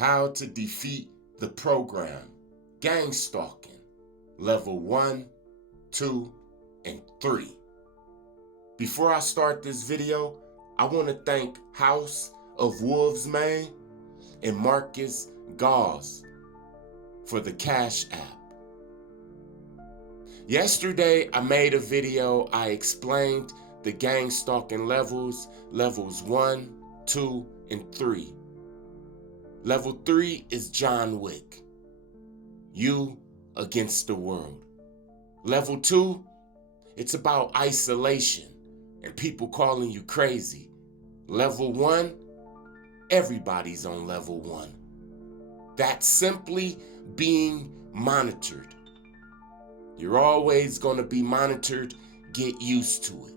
How to defeat the program, Gangstalking, level 1, 2, and 3. Before I start this video, I want to thank House of Wolves Mane and Marcus Gauze for the Cash App. Yesterday, I made a video. I explained the Gangstalking levels 1, 2, and 3. Level 3 is John Wick. You against the world. Level 2, it's about isolation and people calling you crazy. Level 1, everybody's on level 1. That's simply being monitored. You're always going to be monitored. Get used to it.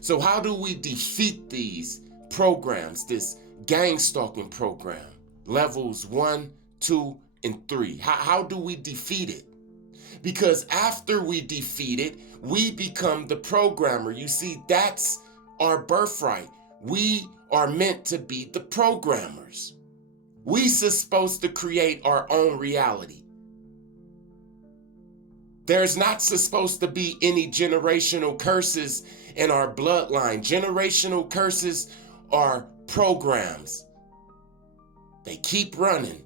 So how do we defeat these programs, this Gangstalking program, levels 1, 2, and 3? How do we defeat it? Because after we defeat it, we become the programmer. You see, that's our birthright. We are meant to be the programmers. We're supposed to create our own reality. There's not supposed to be any generational curses in our bloodline. Generational curses are programs. They keep running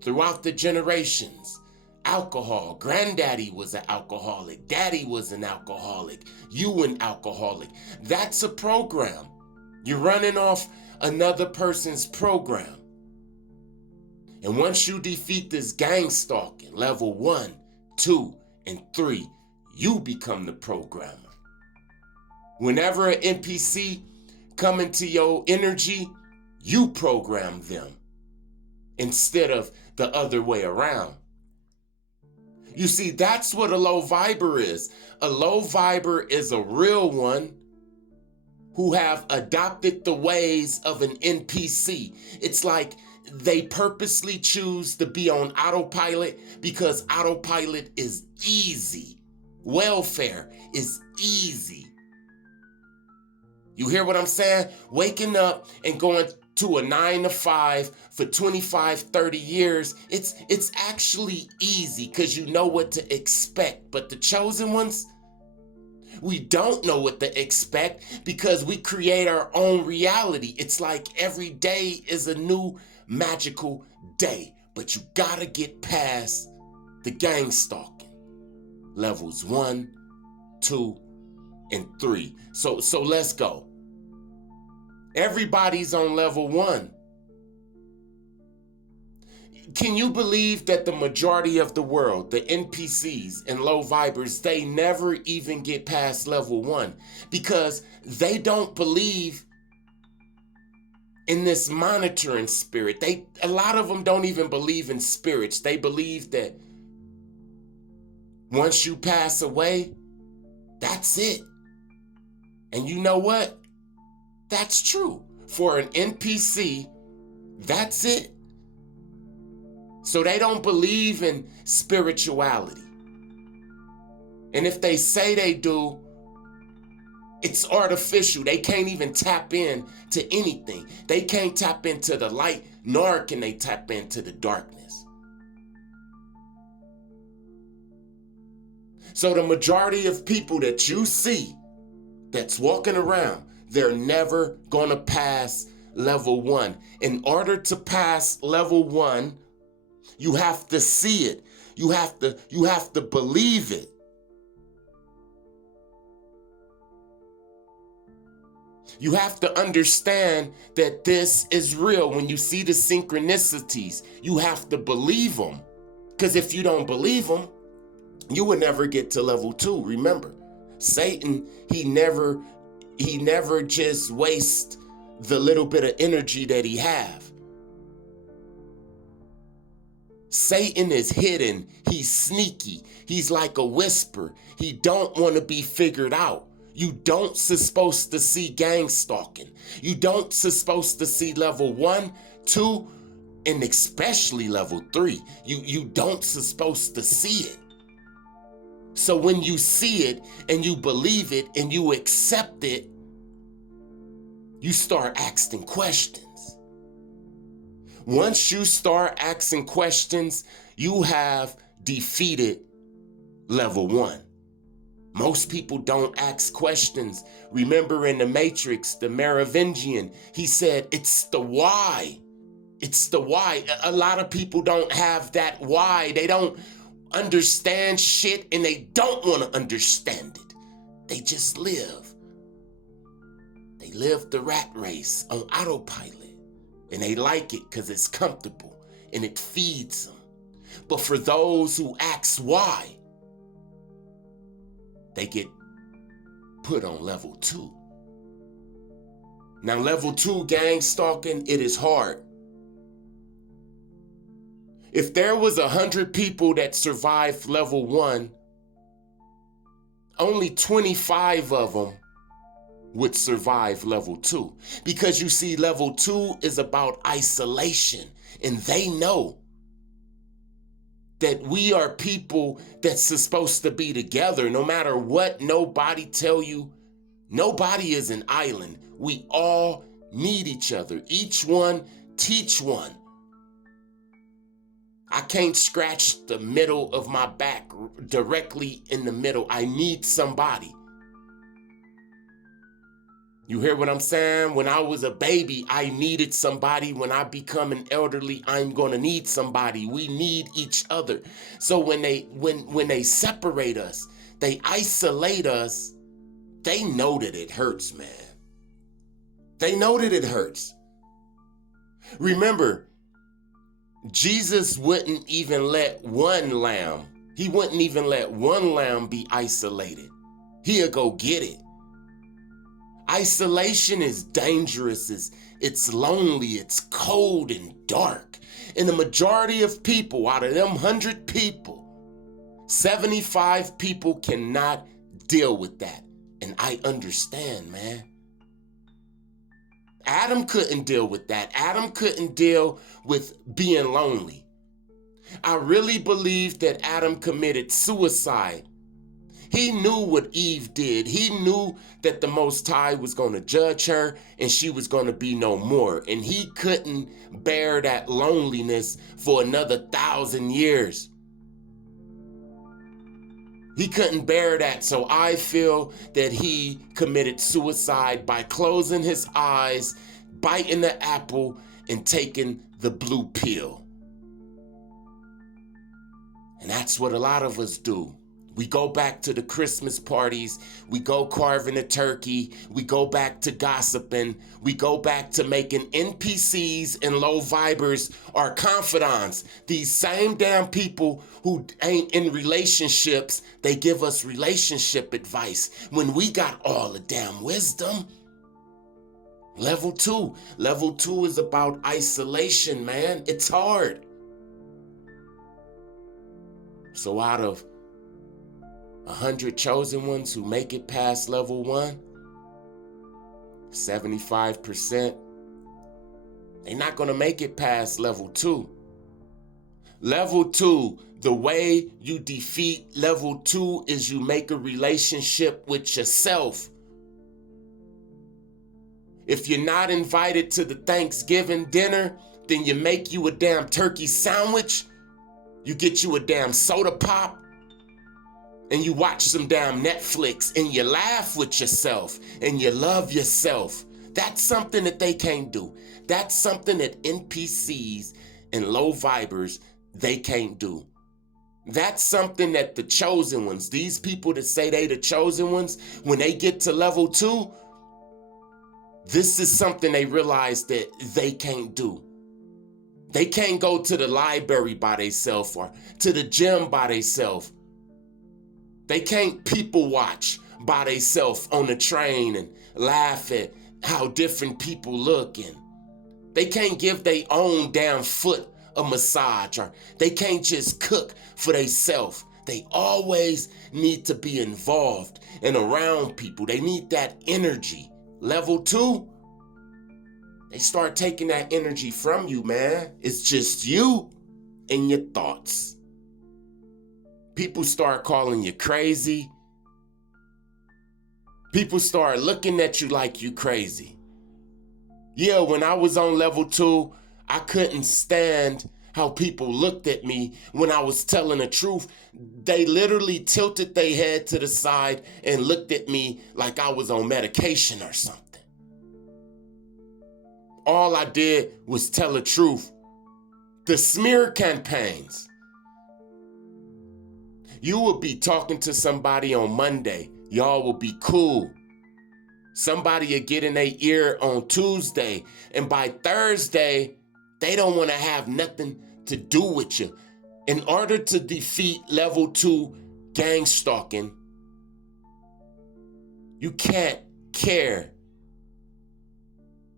throughout the generations. Alcohol. Granddaddy was an alcoholic. Daddy was an alcoholic. You an alcoholic. That's a program. You're running off another person's program. And once you defeat this Gangstalking, level 1, 2, and 3, you become the programmer. Whenever an NPC come into your energy, you program them instead of the other way around. You see, that's what a low viber is. A low viber is a real one who have adopted the ways of an NPC. It's like they purposely choose to be on autopilot because autopilot is easy. Welfare is easy. You hear what I'm saying? Waking up and going to a 9 to 5 for 25, 30 years, it's actually easy because you know what to expect. But the chosen ones, we don't know what to expect because we create our own reality. It's like every day is a new magical day, but you gotta get past the Gangstalking. Levels 1, 2, and 3. So let's go. Everybody's on level 1. Can you believe that the majority of the world, the NPCs and low vibers, they never even get past level 1 because they don't believe in this monitoring spirit. A lot of them don't even believe in spirits. They believe that once you pass away, that's it. And you know what? That's true. For an NPC, that's it. So they don't believe in spirituality. And if they say they do, it's artificial. They can't even tap in to anything. They can't tap into the light, nor can they tap into the darkness. So the majority of people that you see that's walking around, they're never gonna pass level 1. In order to pass level 1, you have to see it. You have to believe it. You have to understand that this is real. When you see the synchronicities, you have to believe them. Because if you don't believe them, you will never get to level 2. Remember, Satan, he never just wastes the little bit of energy that he have. Satan is hidden. He's sneaky. He's like a whisper. He don't want to be figured out. You don't supposed to see Gangstalking. You don't supposed to see level 1, 2, and especially level 3. You don't supposed to see it. So when you see it and you believe it and you accept it, you start asking questions. Once you start asking questions, you have defeated level 1. Most people don't ask questions. Remember in the Matrix, the Merovingian, he said, it's the why. It's the why. A lot of people don't have that why. They don't understand shit and they don't want to understand it. They just live. They live the rat race on autopilot. And they like it because it's comfortable and it feeds them. But for those who ask why, they get put on level 2. Now, level 2 gang stalking, it is hard. If there was 100 people that survived level 1, only 25 of them would survive level 2. Because you see, level 2 is about isolation. And they know that we are people that's supposed to be together. No matter what nobody tell you, nobody is an island. We all need each other. Each one teach one. I can't scratch the middle of my back directly in the middle. I need somebody. You hear what I'm saying? When I was a baby, I needed somebody. When I become an elderly, I'm gonna need somebody. We need each other. So when they separate us, they isolate us, they know that it hurts, man. They know that it hurts. Remember, Jesus wouldn't even let one lamb, he wouldn't even let one lamb be isolated. He'll go get it. Isolation is dangerous, it's lonely, it's cold and dark. And the majority of people, out of them 100 people, 75 people cannot deal with that. And I understand, man. Adam couldn't deal with that. Adam couldn't deal with being lonely. I really believe that Adam committed suicide. He knew what Eve did. He knew that the Most High was going to judge her and she was going to be no more. And he couldn't bear that loneliness for another 1,000 years. He couldn't bear that. So I feel that he committed suicide by closing his eyes, biting the apple, and taking the blue pill. And that's what a lot of us do. We go back to the Christmas parties, we go carving a turkey, we go back to gossiping, we go back to making NPCs and low vibers our confidants. These same damn people who ain't in relationships, they give us relationship advice when we got all the damn wisdom. Level 2. Level 2 is about isolation, man. It's hard. So out of 100 chosen ones who make it past level 1, 75%, they're not going to make it past level 2. Level 2, the way you defeat level 2 is you make a relationship with yourself. If you're not invited to the Thanksgiving dinner, then you make you a damn turkey sandwich, you get you a damn soda pop, and you watch some damn Netflix and you laugh with yourself and you love yourself. That's something that they can't do. That's something that NPCs and low vibers, they can't do. That's something that the chosen ones, these people that say they the chosen ones, when they get to level 2, this is something they realize that they can't do. They can't go to the library by themselves or to the gym by themselves. They can't people watch by themselves on the train and laugh at how different people look. And they can't give their own damn foot a massage, or they can't just cook for themselves. They always need to be involved and around people. They need that energy. Level 2, they start taking that energy from you, man. It's just you and your thoughts. People start calling you crazy. People start looking at you like you crazy. Yeah, when I was on level 2, I couldn't stand how people looked at me when I was telling the truth. They literally tilted their head to the side and looked at me like I was on medication or something. All I did was tell the truth. The smear campaigns. You will be talking to somebody on Monday. Y'all will be cool. Somebody will get in their ear on Tuesday, and by Thursday, they don't want to have nothing to do with you. In order to defeat level 2 gang stalking, you can't care.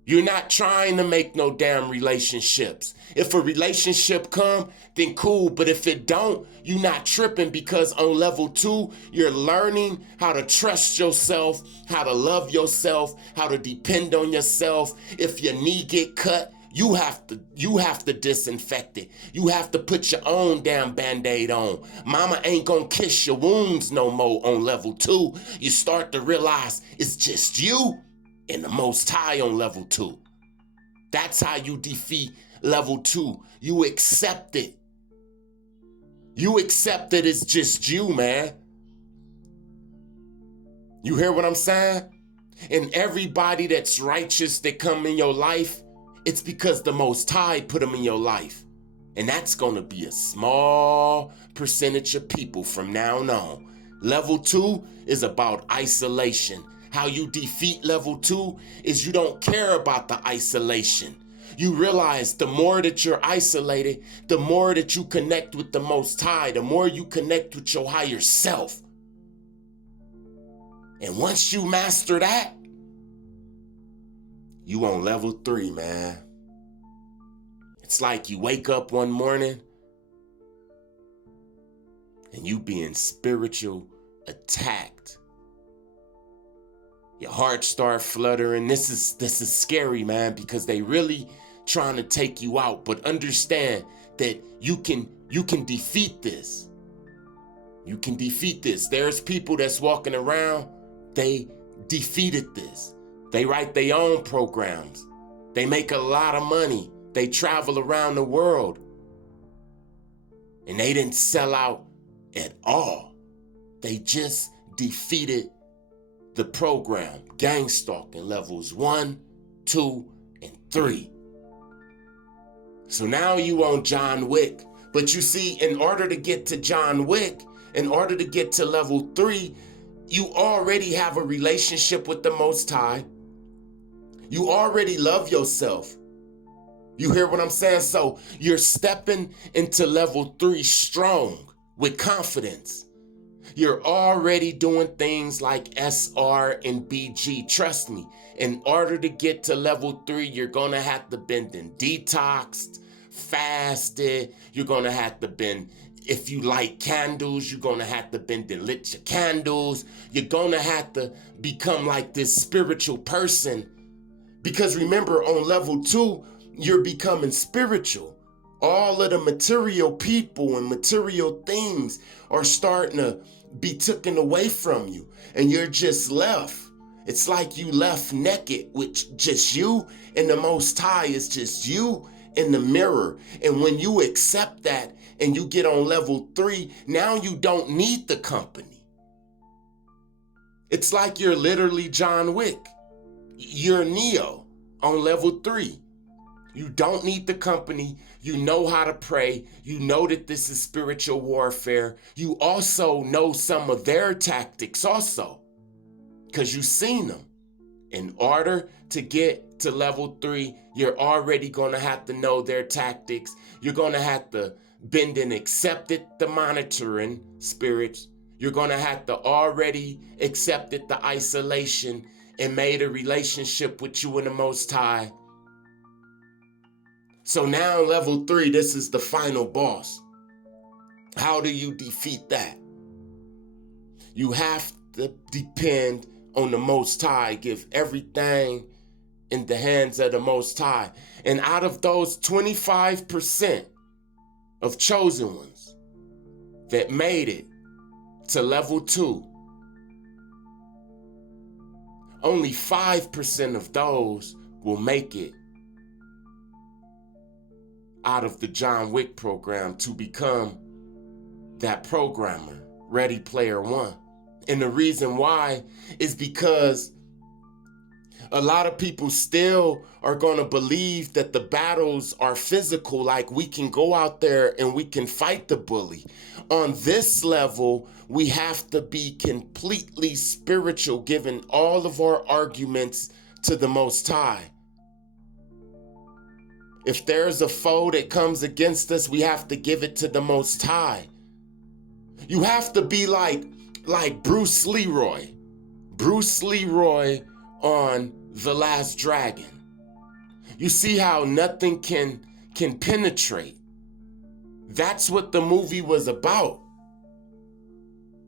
You're not trying to make no damn relationships. If a relationship come, then cool. But if it don't, you're not tripping, because on level 2, you're learning how to trust yourself, how to love yourself, how to depend on yourself. If your knee get cut, you have to disinfect it. You have to put your own damn Band-Aid on. Mama ain't gonna kiss your wounds no more on level 2. You start to realize it's just you and the Most High on level 2. That's how you defeat level 2. You accept it. You accept that it's just you, man. You hear what I'm saying? And everybody that's righteous that come in your life, it's because the Most High put them in your life. And that's gonna be a small percentage of people from now on. Level 2 is about isolation. How you defeat level 2 is you don't care about the isolation. You realize the more that you're isolated, the more that you connect with the Most High, the more you connect with your higher self. And once you master that, you on level 3, man. It's like you wake up one morning and you being spiritual attacked. Your heart start fluttering. This is scary, man, because they really trying to take you out. But understand that you can defeat this. You can defeat this. There's people that's walking around, they defeated this. They write their own programs. They make a lot of money. They travel around the world. And they didn't sell out at all. They just defeated the program, Gangstalking Levels 1, 2, and 3. So now you on John Wick. But you see, in order to get to John Wick, in order to get to level 3, you already have a relationship with the Most High. You already love yourself. You hear what I'm saying? So you're stepping into level 3 strong with confidence. You're already doing things like SR&BG. Trust me, in order to get to level 3, you're gonna have to been detoxed, fasted. You're gonna have to been, if you light candles, you're gonna have to been lit your candles. You're gonna have to become like this spiritual person. Because remember, on level 2, you're becoming spiritual. All of the material people and material things are starting to be taken away from you, and you're just left. It's like you left naked with just you, and the Most High is just you in the mirror. And when you accept that and you get on level 3, now you don't need the company. It's like you're literally John Wick. You're Neo on level 3. You don't need the company. You know how to pray. You know that this is spiritual warfare. You also know some of their tactics also, because you've seen them. In order to get to level 3, you're already going to have to know their tactics. You're going to have to bend and accepted the monitoring spirits. You're going to have to already accepted the isolation and made a relationship with you and the Most High. So now level 3, this is the final boss. How do you defeat that? You have to depend on the Most High, give everything in the hands of the Most High. And out of those 25% of chosen ones that made it to level 2, only 5% of those will make it out of the John Wick program to become that programmer, Ready Player One. And the reason why is because a lot of people still are going to believe that the battles are physical, like we can go out there and we can fight the bully. On this level, we have to be completely spiritual, giving all of our arguments to the Most High. If there's a foe that comes against us, we have to give it to the Most High. You have to be like Bruce Leroy. Bruce Leroy on The Last Dragon. You see how nothing can penetrate. That's what the movie was about.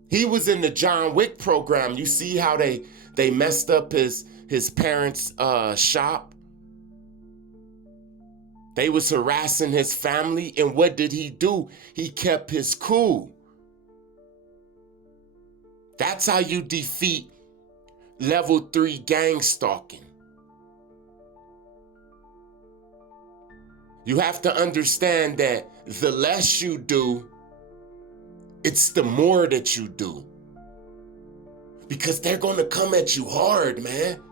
He was in the John Wick program. You see how they messed up his parents' shop? They was harassing his family, and what did he do? He kept his cool. That's how you defeat level 3 gang stalking. You have to understand that the less you do, it's the more that you do. Because they're going to come at you hard, man.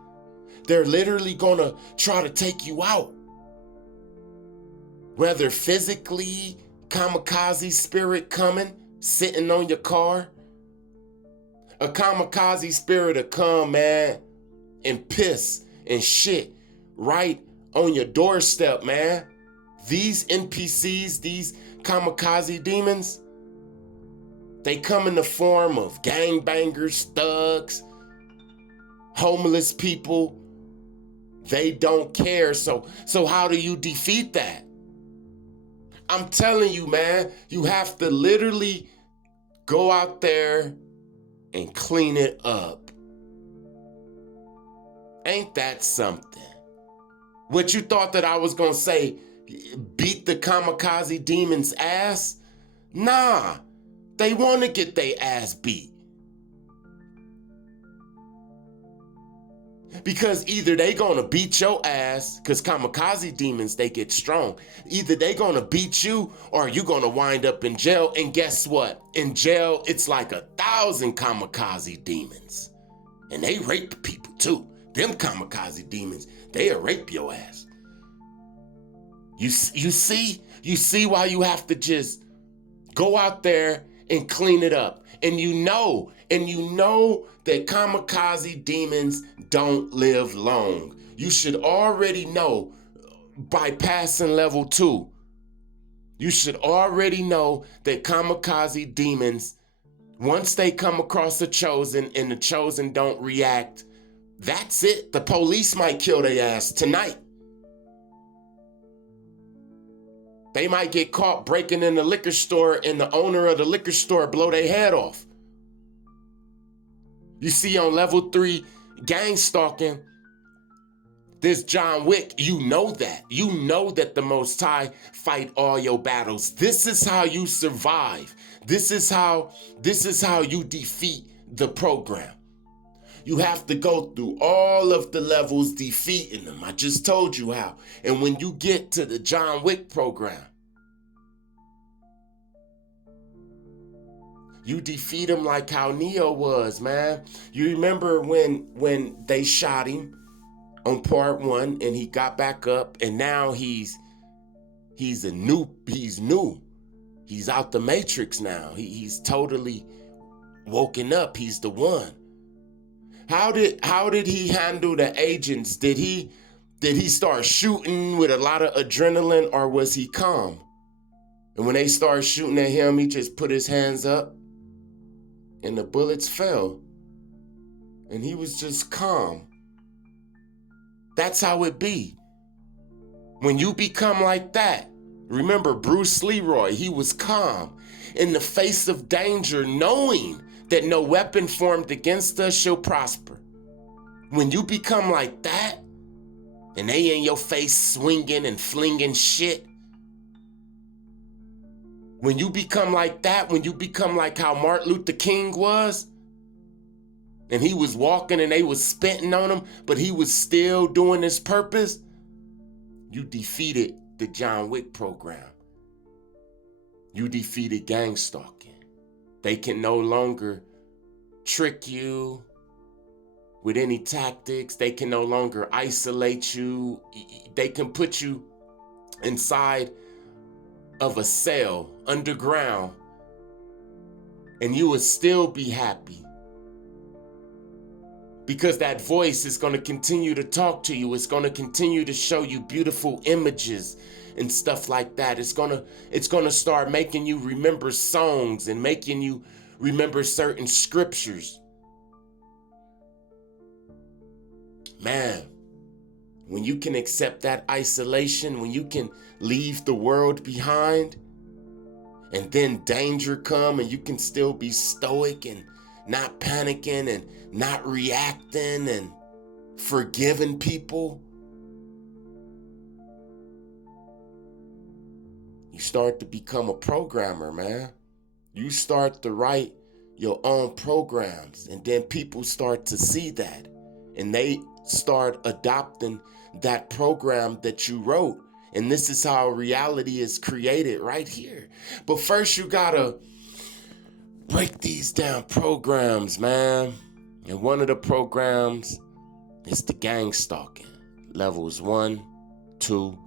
They're literally going to try to take you out. Whether physically, kamikaze spirit coming, sitting on your car. A kamikaze spirit will come, man, and piss and shit right on your doorstep, man. These NPCs, these kamikaze demons, they come in the form of gangbangers, thugs, homeless people. They don't care. So how do you defeat that? I'm telling you, man, you have to literally go out there and clean it up. Ain't that something? What you thought that I was gonna say, beat the kamikaze demon's ass? Nah, they wanna get their ass beat. Because either they gonna beat your ass, because kamikaze demons, they get strong. Either they gonna beat you or you gonna wind up in jail. And guess what? In jail, it's like 1,000 kamikaze demons. And they rape people too. Them kamikaze demons, they'll rape your ass. You see why you have to just go out there and clean it up. And you know that kamikaze demons don't live long. You should already know by passing level 2. You should already know that kamikaze demons, once they come across the chosen and the chosen don't react, that's it. The police might kill their ass tonight. They might get caught breaking in the liquor store and the owner of the liquor store blow their head off. You see, on level 3 gang stalking, this John Wick, you know that. You know that the Most High fight all your battles. This is how you survive. This is how you defeat the program. You have to go through all of the levels defeating them. I just told you how. And when you get to the John Wick program, you defeat him like how Neo was, man. You remember when they shot him on part 1 and he got back up, and now he's new. He's out the matrix now. He's totally woken up. He's the one. How did he handle the agents? Did he start shooting with a lot of adrenaline, or was he calm? And when they started shooting at him, he just put his hands up and the bullets fell. And he was just calm. That's how it be. When you become like that, remember Bruce Leroy, he was calm in the face of danger, knowing that no weapon formed against us shall prosper. When you become like that, and they in your face swinging and flinging shit, when you become like that, when you become like how Martin Luther King was, and he was walking and they was spitting on him, but he was still doing his purpose, you defeated the John Wick program. You defeated gang stalking. They can no longer trick you with any tactics. They can no longer isolate you. They can put you inside of a cell underground and you would still be happy. Because that voice is going to continue to talk to you. It's going to continue to show you beautiful images and stuff like that. It's going to start making you remember songs and making you remember certain scriptures. Man, when you can accept that isolation, when you can leave the world behind, and then danger come and you can still be stoic and not panicking and not reacting and forgiving people, you start to become a programmer, man. You start to write your own programs, and then people start to see that and they start adopting that program that you wrote. And this is how reality is created right here. But first you gotta break these down programs, man. And one of the programs is the Gangstalking Levels 1, 2,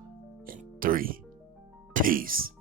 and 3. Peace.